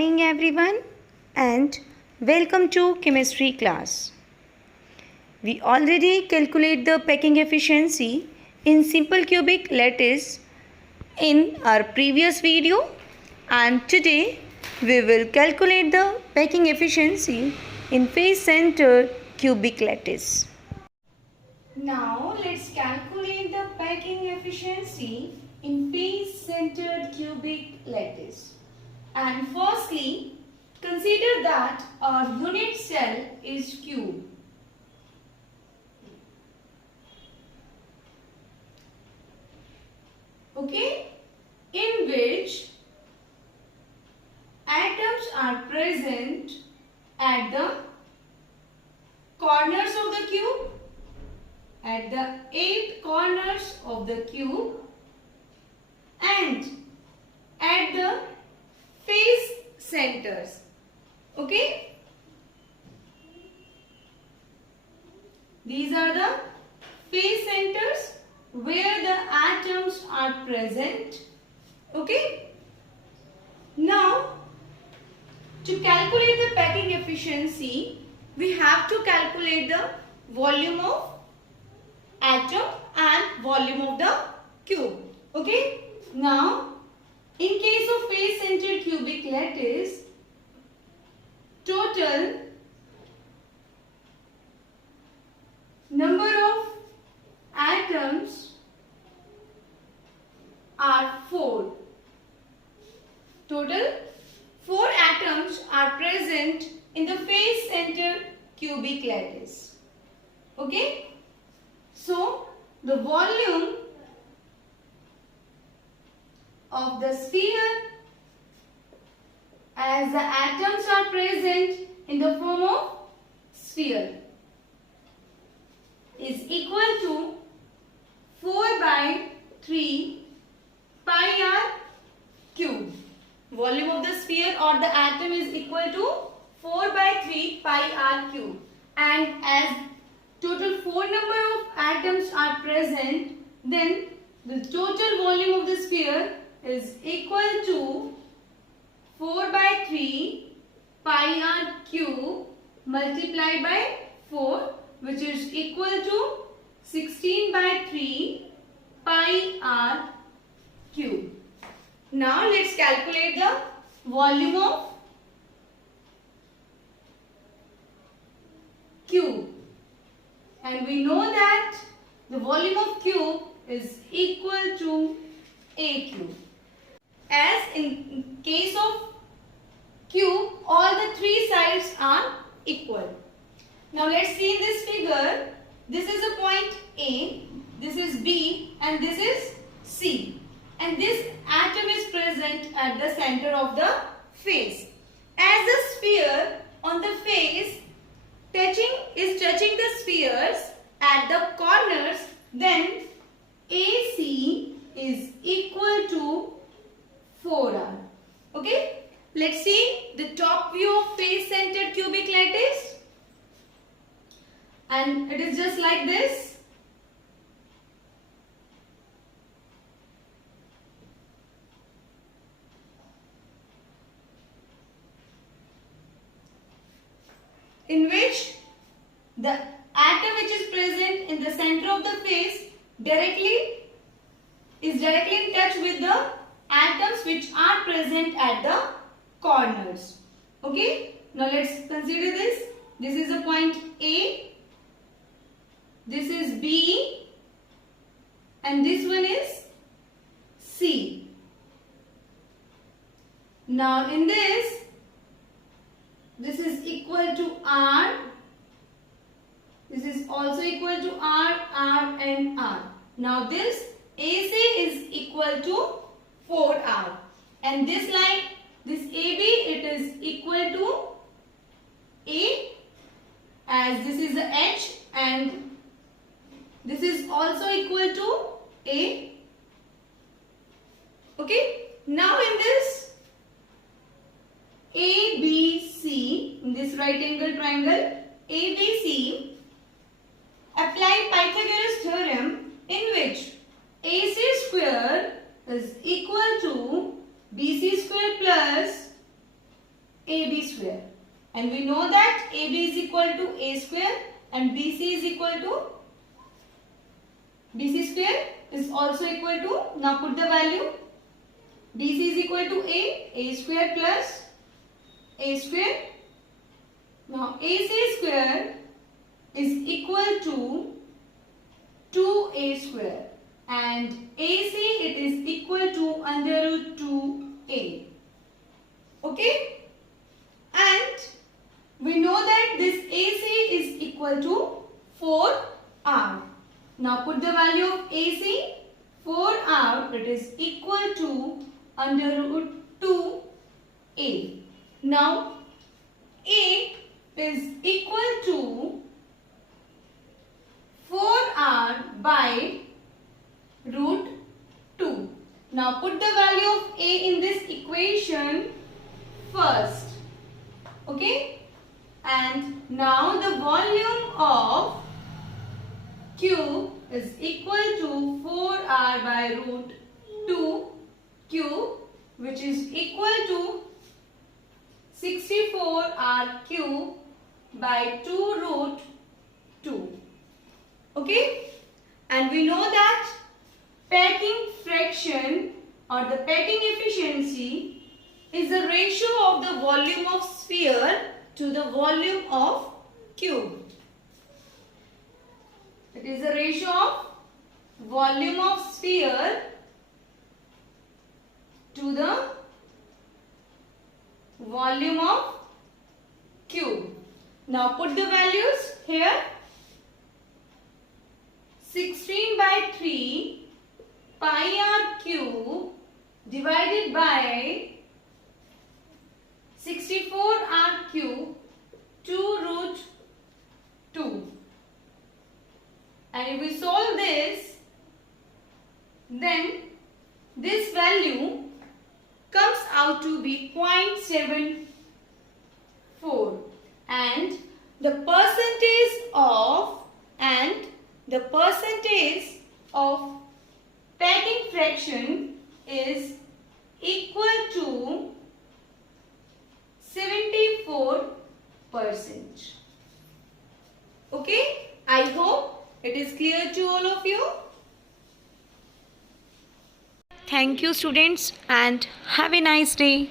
morning everyone and welcome to chemistry class. We already calculate the packing efficiency in simple cubic lattice in our previous video, and today we will calculate the packing efficiency in face-centered cubic lattice. Now let's calculate the packing efficiency in face-centered cubic lattice. And firstly, consider that our unit cell is cube. Okay, in which atoms are present at the corners of the cube, at the 8 corners of the cube, and at the face centers. Okay, these are the face centers where the atoms are present. Okay, now to calculate the packing efficiency, we have to calculate the volume of atom and volume of the cube. Okay, now in case of face-centered cubic lattice, total number of atoms are 4. Total 4 atoms are present in the face-centered cubic lattice. Okay, so the volume of the sphere, as the atoms are present in the form of sphere, is equal to 4 by 3 pi r cube. Volume of the sphere or the atom is equal to 4 by 3 pi r cube, and as total 4 number of atoms are present, then the total volume of the sphere is equal to 4 by 3 pi r cube multiplied by 4, which is equal to 16 by 3 pi r cube. Now let's calculate the volume of cube, and we know that the volume of cube is equal to A cube. As in case of cube, all the 3 sides are equal. Now let's see in this figure, this is a point A, this is B, and this is C. And this atom is present at the center of the face. As the sphere on the face is touching the spheres at the corners, then AC is equal to 4R. Okay, let's see the top view of face-centered cubic lattice, and it is just like this. In which the atom which is present in the center of the face is directly in touch with the atoms which are present at the corners. Okay, now let's consider this. This is a point A, this is B, and this one is C. Now in this is equal to R, this is also equal to R, R and R. Now this AC is equal to 4R, and this line, this AB, it is equal to A, as this is the H, and this is also equal to A. Okay, now in this ABC, in this right angle triangle ABC, apply Pythagoras theorem, in which AC square is equal to BC square plus equal to A square and BC is equal to BC square is also equal to, now put the value, BC is equal to A square plus A square. Now AC square is equal to 2A square and AC it is equal to under root 2A. Okay? And we know that this AC is equal to 4R. Now put the value of AC, 4R, it is equal to under root 2A. Now A is equal to 4R by root 2. Now put the value of A in this equation first. Okay? And now the volume of Q is equal to 4R by root 2 Q, which is equal to 64R cube by 2 root 2. Okay? And we know that packing fraction or the packing efficiency is the ratio of the volume of sphere to the volume of cube. It is the ratio of volume of sphere to the volume of cube. Now put the values here. 16 by 3 pi r cube divided by 64 r cube 2 root 2. And if we solve this, then this value comes out to be 0.74 and the percentage of packing fraction is equal to 74%. Okay, I hope it is clear to all of you. Thank you students and have a nice day.